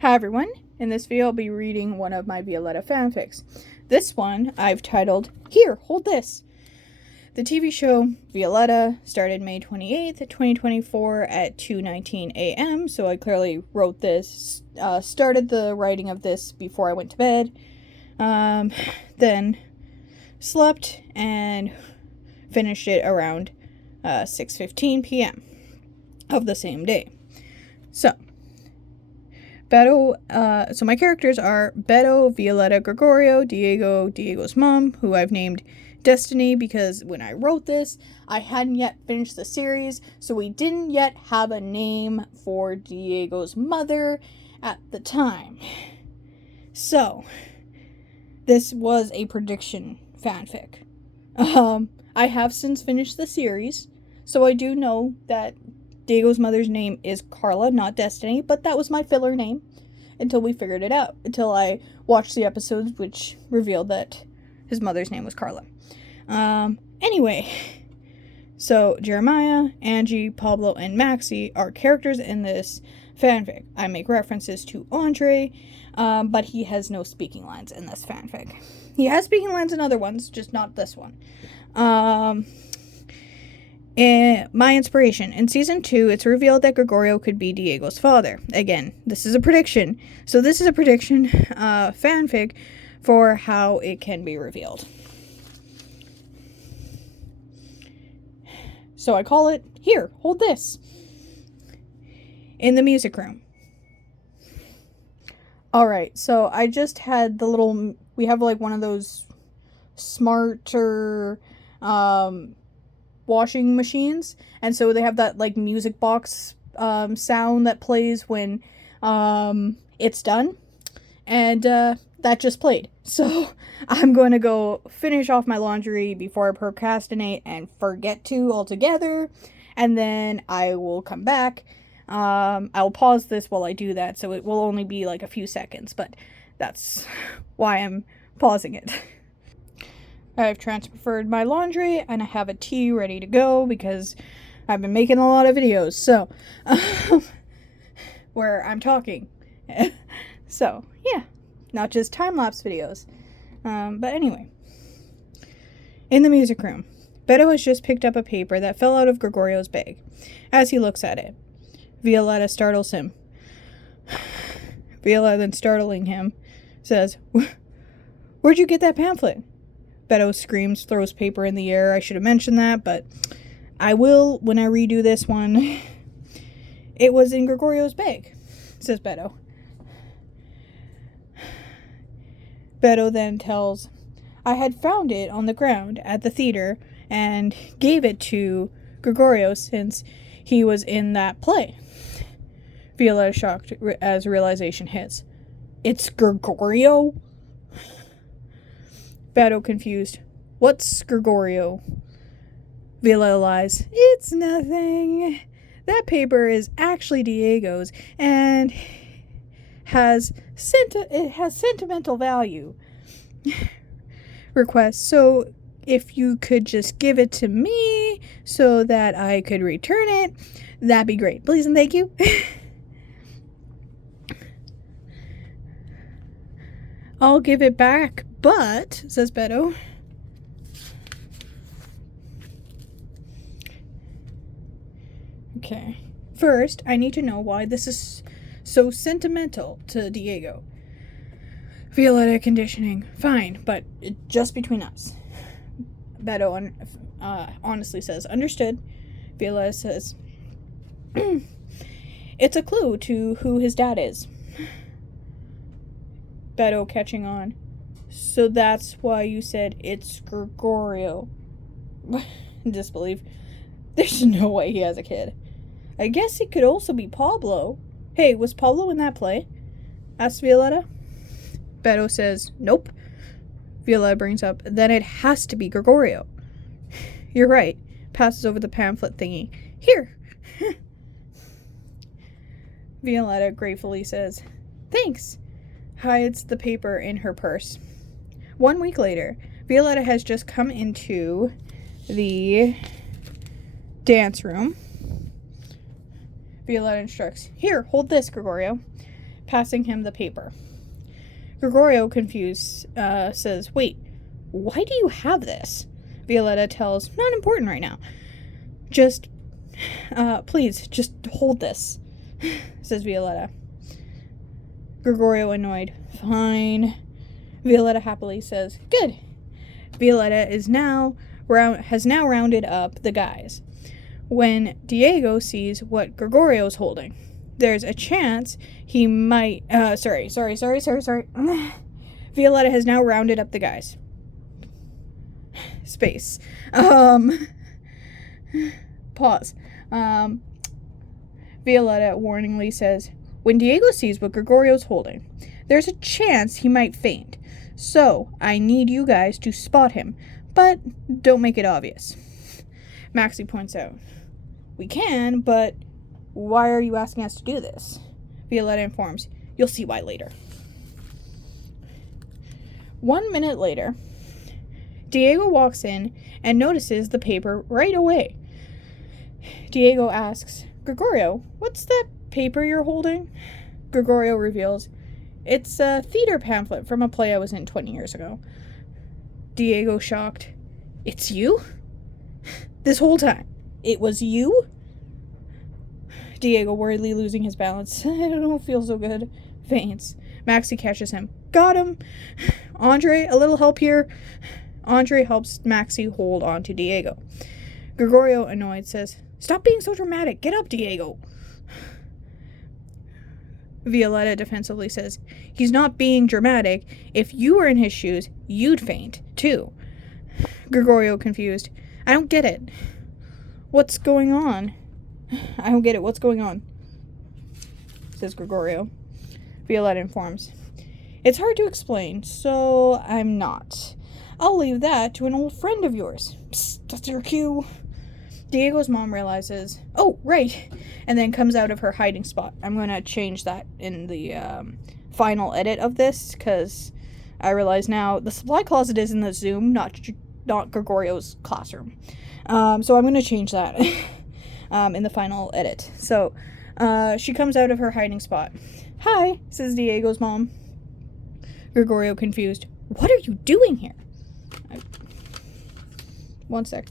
Hi everyone, in this video I'll be reading one of my Violetta fanfics. This one I've titled, Here, Hold This! The TV show Violetta started May 28th, 2024 at 2:19 a.m. So I clearly wrote this, started the writing of this before I went to bed, then slept and finished it around 6:15 p.m. of the same day. So so my characters are Beto, Violetta, Gregorio, Diego, Diego's mom, who I've named Destiny because when I wrote this, I hadn't yet finished the series, so we didn't yet have a name for Diego's mother at the time. So, this was a prediction fanfic. I have since finished the series, so I do know that Diego's mother's name is Carla, not Destiny, but that was my filler name until we figured it out. Until I watched the episodes which revealed that his mother's name was Carla. Anyway, so Jeremiah, Angie, Pablo, and Maxie are characters in this fanfic. I make references to Andre, but he has no speaking lines in this fanfic. He has speaking lines in other ones, just not this one. And my inspiration. In season 2, it's revealed that Gregorio could be Diego's father. Again, this is a prediction. So this is a prediction fanfic for how it can be revealed. So I call it, Here, Hold This. In the music room. Alright, so I just had we have like one of those smarter, washing machines, and so they have that like music box sound that plays when it's done, and that just played. So I'm going to go finish off my laundry before I procrastinate and forget to altogether, and then I will come back. I'll pause this while I do that, so it will only be like a few seconds, but that's why I'm pausing it. I've transferred my laundry, and I have a tea ready to go because I've been making a lot of videos, so, where I'm talking. So, yeah, not just time-lapse videos. But anyway. In the music room, Beto has just picked up a paper that fell out of Gregorio's bag. As he looks at it, Violetta startles him. Violetta, then startling him, says, "Where'd you get that pamphlet?" Beto screams, throws paper in the air. I should have mentioned that, but I will when I redo this one. It was in Gregorio's bag, says Beto. Beto then tells, "I had found it on the ground at the theater and gave it to Gregorio since he was in that play." Violetta is shocked as realization hits. It's Gregorio? Beto confused. What's Gregorio? Violetta lies. It's nothing. That paper is actually Diego's and it has sentimental value. Request. So if you could just give it to me so that I could return it, that'd be great. Please and thank you. I'll give it back, but, says Beto. Okay. First, I need to know why this is so sentimental to Diego. Violetta conditioning. Fine, but just between us. Beto honestly says, understood. Violetta says, it's a clue to who his dad is. Beto catching on. So that's why you said it's Gregorio. Disbelief. There's no way he has a kid. I guess it could also be Pablo. Hey, was Pablo in that play? Asks Violetta. Beto says, nope. Violetta brings up, then it has to be Gregorio. You're right. Passes over the pamphlet thingy. Here. Violetta gratefully says, thanks. Hides the paper in her purse. 1 week later, Violetta has just come into the dance room. Violetta instructs, here, hold this, Gregorio. passing him the paper. Gregorio, confused, says, "Wait, why do you have this?" Violetta tells, "Not important right now. Just, please, just hold this," says Violetta. Gregorio, annoyed, "Fine." Violetta happily says, "Good." Violetta has now rounded up the guys. When Diego sees what Gregorio's holding, there's a chance he might... Sorry. Violetta has now rounded up the guys. Space. Pause. Violetta warningly says, "When Diego sees what Gregorio's holding, there's a chance he might faint. So, I need you guys to spot him, but don't make it obvious." Maxie points out, "We can, but why are you asking us to do this?" Violetta informs, "You'll see why later." 1 minute later, Diego walks in and notices the paper right away. Diego asks, "Gregorio, what's that paper you're holding?" Gregorio reveals, "It's a theater pamphlet from a play I was in 20 years ago. Diego, shocked, "It's you? This whole time, it was you?" Diego, worriedly losing his balance, "I don't feel so good," faints. Maxie catches him. "Got him! Andre, a little help here." Andre helps Maxie hold on to Diego. Gregorio, annoyed, says, "Stop being so dramatic. Get up, Diego." Violetta defensively says, "He's not being dramatic. If you were in his shoes, you'd faint, too." Gregorio, confused, "I don't get it. What's going on?" "I don't get it. What's going on?" says Gregorio. Violetta informs, "It's hard to explain, so I'm not. I'll leave that to an old friend of yours." Psst, that's your cue. Diego's mom realizes, "Oh, right," and then comes out of her hiding spot. I'm going to change that in the final edit of this, because I realize now the supply closet is in the Zoom, not Gregorio's classroom. So I'm going to change that in the final edit. So she comes out of her hiding spot. "Hi," says Diego's mom. Gregorio, confused, "What are you doing here?" 1 sec.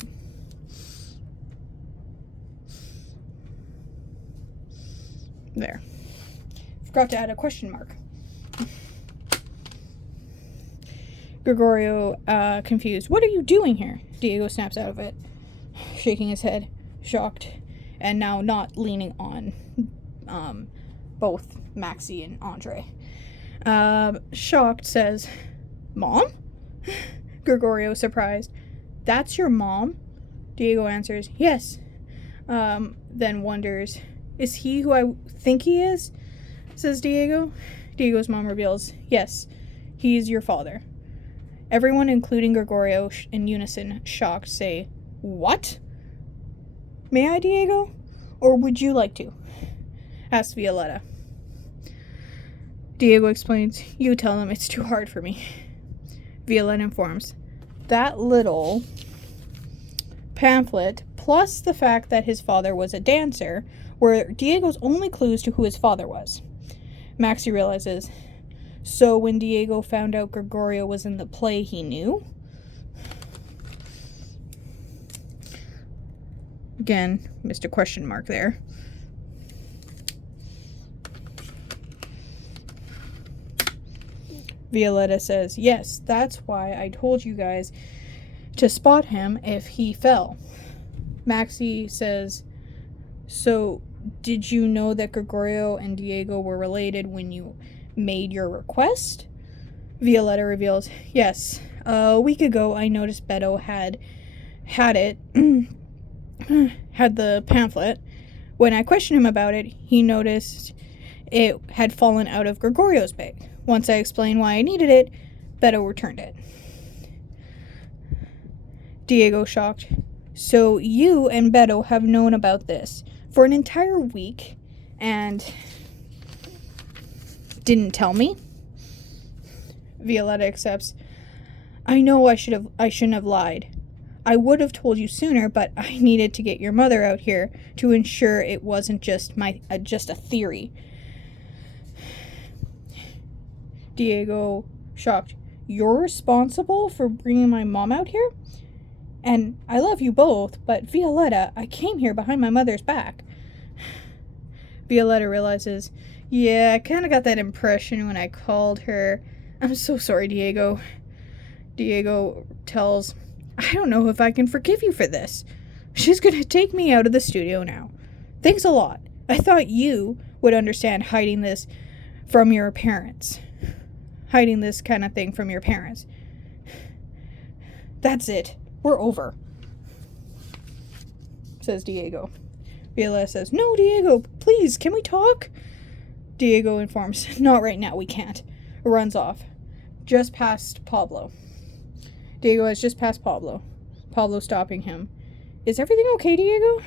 There. Forgot to add a question mark. Gregorio, confused, "What are you doing here?" Diego snaps out of it, shaking his head, shocked, and now not leaning on both Maxie and Andre. Shocked, says, "Mom?" Gregorio, surprised, "That's your mom?" Diego answers, "Yes." Then wonders, "Is he who I think he is?" says Diego. Diego's mom reveals, "Yes, he is your father." Everyone, including Gregorio, in unison, shocked, say, "What?" "May I, Diego? Or would you like to?" asks Violetta. Diego explains, "You tell them it's too hard for me." Violetta informs, "That little pamphlet, plus the fact that his father was a dancer, were Diego's only clues to who his father was." Maxie realizes, so when Diego found out Gregorio was in the play, he knew? Again, missed a question mark there. Violetta says, "Yes, that's why I told you guys to spot him if he fell." Maxie says, "So, did you know that Gregorio and Diego were related when you made your request?" Violetta reveals, "Yes. A week ago, I noticed Beto had it, had the pamphlet. When I questioned him about it, he noticed it had fallen out of Gregorio's bag. Once I explained why I needed it, Beto returned it." Diego, shocked, "So you and Beto have known about this for an entire week and didn't tell me?" Violetta accepts, "I know I shouldn't have lied. I would have told you sooner, but I needed to get your mother out here to ensure it wasn't just a theory." Diego, shocked. You're responsible for bringing my mom out here? And I love you both, but Violetta, I came here behind my mother's back. Violetta realizes, yeah, I kind of got that impression when I called her. I'm so sorry, Diego. Diego tells, I don't know if I can forgive you for this. She's gonna take me out of the studio now. Thanks a lot. I thought you would understand hiding this from your parents. Hiding this kind of thing from your parents. That's it. We're over, says Diego. Violetta says, no, Diego, please, can we talk? Diego informs, not right now, we can't. Runs off. Just past Pablo. Diego has just passed Pablo. Pablo stopping him. Is everything okay, Diego?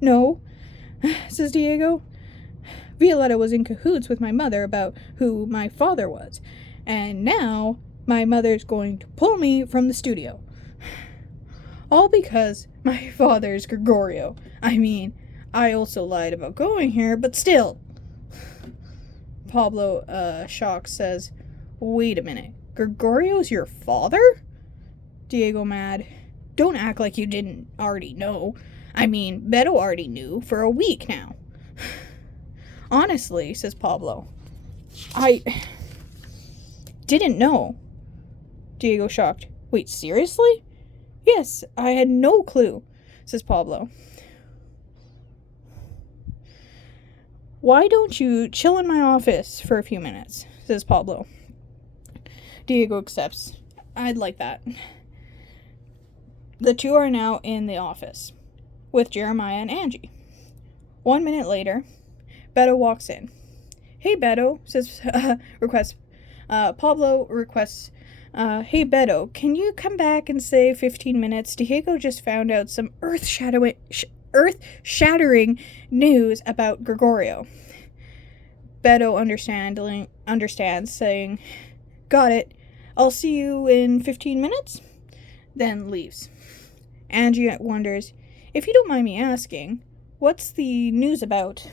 No, says Diego. Violetta was in cahoots with my mother about who my father was, and now my mother's going to pull me from the studio. All because my father's Gregorio. I mean, I also lied about going here, but still. Pablo, shocked, says, wait a minute. Gregorio's your father? Diego, mad. Don't act like you didn't already know. I mean, Beto already knew for a week now. Honestly, says Pablo, I didn't know. Diego, shocked. Wait, seriously? Yes, I had no clue, says Pablo. Why don't you chill in my office for a few minutes, says Pablo. Diego accepts. I'd like that. The two are now in the office with Jeremiah and Angie. 1 minute later, Beto walks in. Hey, Beto, says, Pablo requests, hey, Beto, can you come back and say 15 minutes? Diego just found out some earth-shattering news about Gregorio. Beto understands, saying, got it. I'll see you in 15 minutes? Then leaves. Angie wonders, if you don't mind me asking, what's the news about?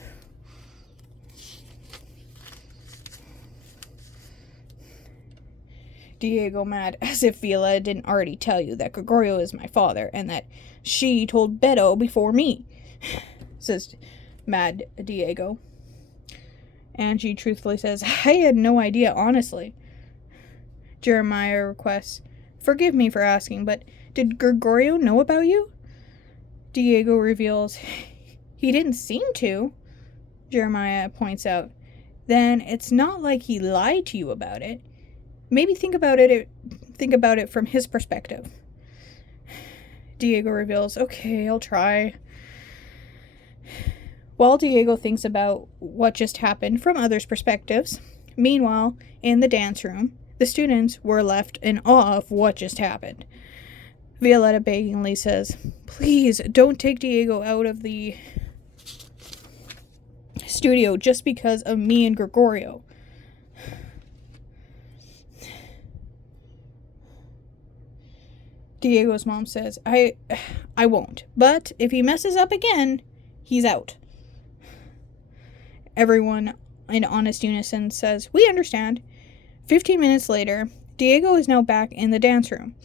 Diego, mad, as if Violetta didn't already tell you that Gregorio is my father and that she told Beto before me, says mad Diego. Angie truthfully says, I had no idea, honestly. Jeremiah requests, forgive me for asking, but did Gregorio know about you? Diego reveals, he didn't seem to. Jeremiah points out, then it's not like he lied to you about it. Maybe think about it from his perspective. Diego reveals, okay, I'll try. While Diego thinks about what just happened from others' perspectives, meanwhile, in the dance room, the students were left in awe of what just happened. Violetta beggingly says, please don't take Diego out of the studio just because of me and Gregorio. Diego's mom says, I won't. But if he messes up again, he's out. Everyone in honest unison says, we understand. 15 minutes later, Diego is now back in the dance room.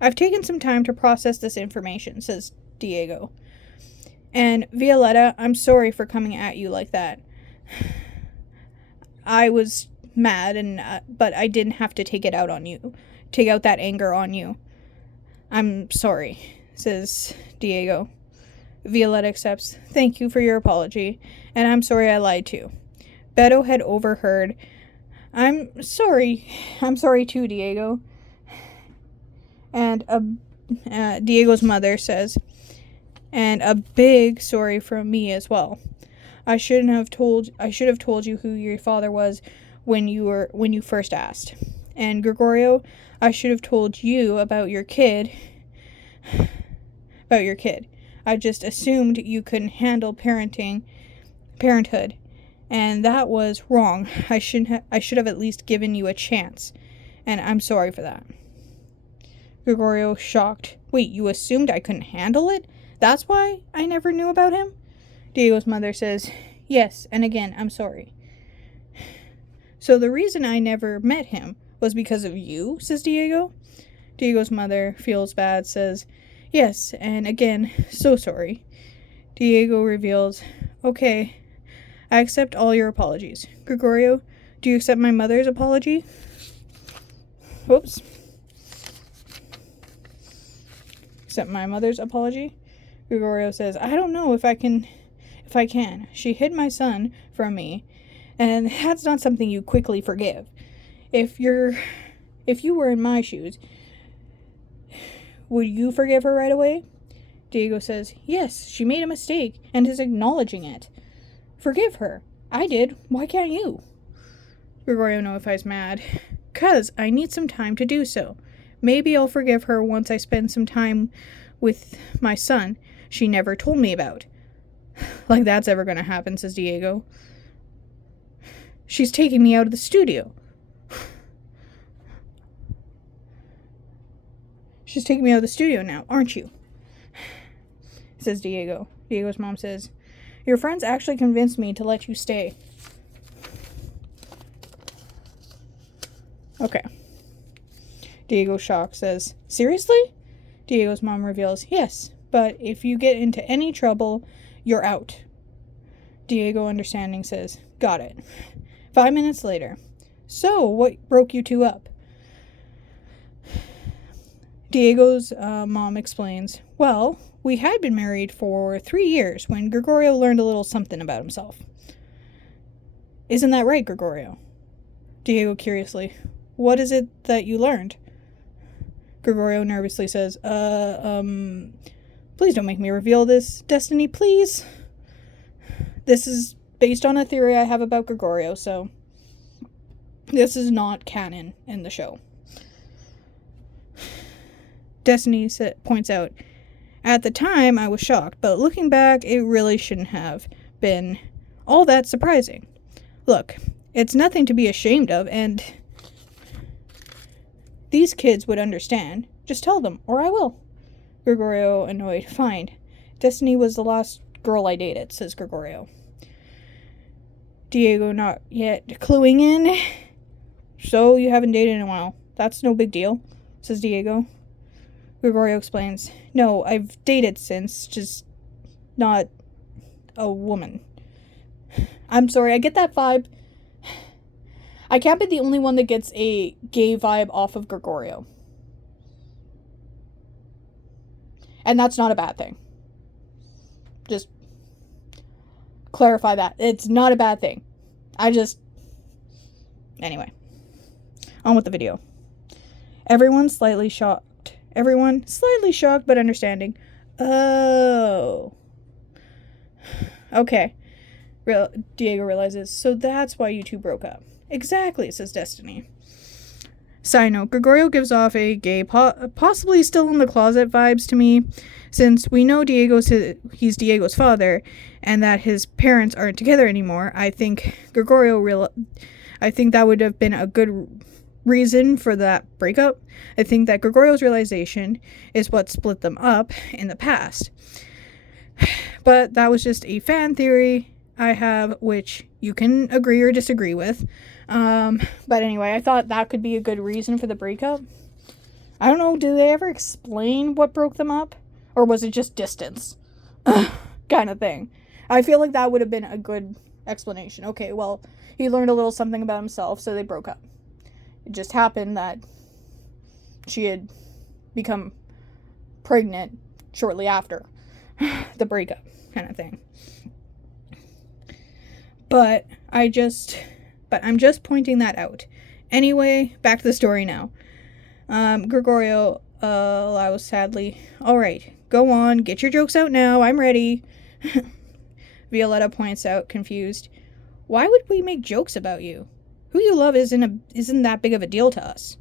I've taken some time to process this information, says Diego. And Violetta, I'm sorry for coming at you like that. I was mad, but I didn't have to take out that anger on you. I'm sorry, says Diego. Violetta accepts. Thank you for your apology, and I'm sorry I lied too. Beto had overheard. I'm sorry too, Diego. And Diego's mother says, and a big sorry from me as well. I should have told you who your father was when you first asked. And Gregorio, I should have told you about your kid. I just assumed you couldn't handle parenthood. And that was wrong. I should have at least given you a chance. And I'm sorry for that. Gregorio, shocked. Wait, you assumed I couldn't handle it? That's why I never knew about him? Diego's mother says, yes, and again, I'm sorry. So the reason I never met him was because of you, says Diego. Diego's mother feels bad, says, yes, and again, so sorry. Diego reveals, okay, I accept all your apologies. Gregorio, do you accept my mother's apology? Whoops. Accept my mother's apology? Gregorio says, I don't know if I can. She hid my son from me, and that's not something you quickly forgive. If you were in my shoes, would you forgive her right away? Diego says, yes, she made a mistake and is acknowledging it. Forgive her. I did. Why can't you? Gregorio notifies mad. 'Cause I need some time to do so. Maybe I'll forgive her once I spend some time with my son she never told me about. Like that's ever gonna happen, says Diego. She's taking me out of the studio. She's taking me out of the studio now, aren't you? Says Diego. Diego's mom says, your friends actually convinced me to let you stay. Okay. Diego, shocked, says, seriously? Diego's mom reveals, yes, but if you get into any trouble, you're out. Diego, understanding, says, got it. 5 minutes later. So, what broke you two up? Diego's mom explains, well, we had been married for 3 years when Gregorio learned a little something about himself. Isn't that right, Gregorio? Diego, curiously, what is it that you learned? Gregorio nervously says, please don't make me reveal this, Destiny, please. This is based on a theory I have about Gregorio, so this is not canon in the show. Destiny points out, at the time I was shocked, but looking back, it really shouldn't have been all that surprising. Look, it's nothing to be ashamed of, and these kids would understand. Just tell them, or I will. Gregorio, annoyed, fine. Destiny was the last girl I dated, says Gregorio. Diego, not yet cluing in. So you haven't dated in a while. That's no big deal, says Diego. Gregorio explains, no, I've dated since, just not a woman. I'm sorry, I get that vibe. I can't be the only one that gets a gay vibe off of Gregorio. And that's not a bad thing. Just clarify that. It's not a bad thing. Anyway. On with the video. Everyone slightly shocked but understanding. Oh. Okay. Diego realizes, so that's why you two broke up. Exactly, says Destiny. Side note, Gregorio gives off a gay, possibly still in the closet vibes to me, since we know he's Diego's father, and that his parents aren't together anymore. I think that would have been a good reason for that breakup. I think that Gregorio's realization is what split them up in the past. But that was just a fan theory I have, which you can agree or disagree with. But anyway, I thought that could be a good reason for the breakup. I don't know, do they ever explain what broke them up? Or was it just distance? Kind of thing. I feel like that would have been a good explanation. Okay, well, he learned a little something about himself, so they broke up. It just happened that she had become pregnant shortly after the breakup, kind of thing. But I'm just pointing that out. Anyway, back to the story now. Gregorio allows sadly, all right, go on, get your jokes out now, I'm ready. Violetta points out, confused, why would we make jokes about you? Who you love isn't that big of a deal to us.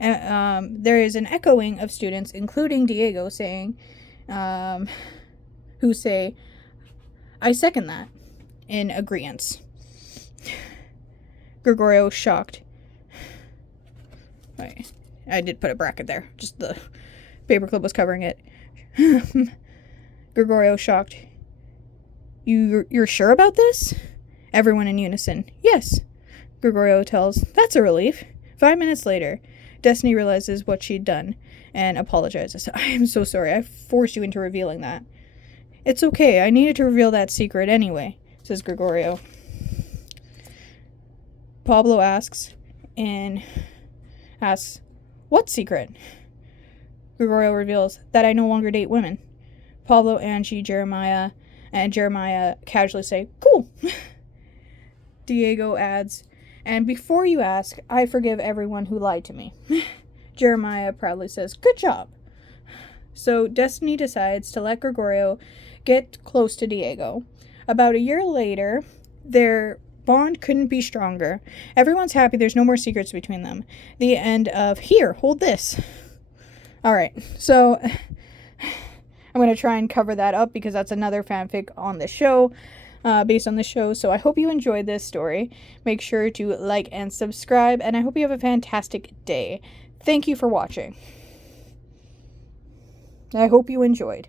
There is an echoing of students, including Diego, who say, I second that, in agreeance. Gregorio, shocked. Wait, I did put a bracket there. Just the paperclip was covering it. Gregorio, shocked. You're sure about this? Everyone in unison, yes. Gregorio tells, that's a relief. 5 minutes later, Destiny realizes what she'd done and apologizes. I am so sorry. I forced you into revealing that. It's okay. I needed to reveal that secret anyway, says Gregorio. Pablo asks, what secret? Gregorio reveals that I no longer date women. Pablo, Angie, Jeremiah casually say, cool. Diego adds, and before you ask, I forgive everyone who lied to me. Jeremiah proudly says, good job. So Destiny decides to let Gregorio get close to Diego. About a year later, their bond couldn't be stronger. Everyone's happy there's no more secrets between them. The end of, here, hold this. Alright, so I'm going to try and cover that up because that's another fanfic on the show, based on the show. So I hope you enjoyed this story. Make sure to like and subscribe, and I hope you have a fantastic day. Thank you for watching. I hope you enjoyed.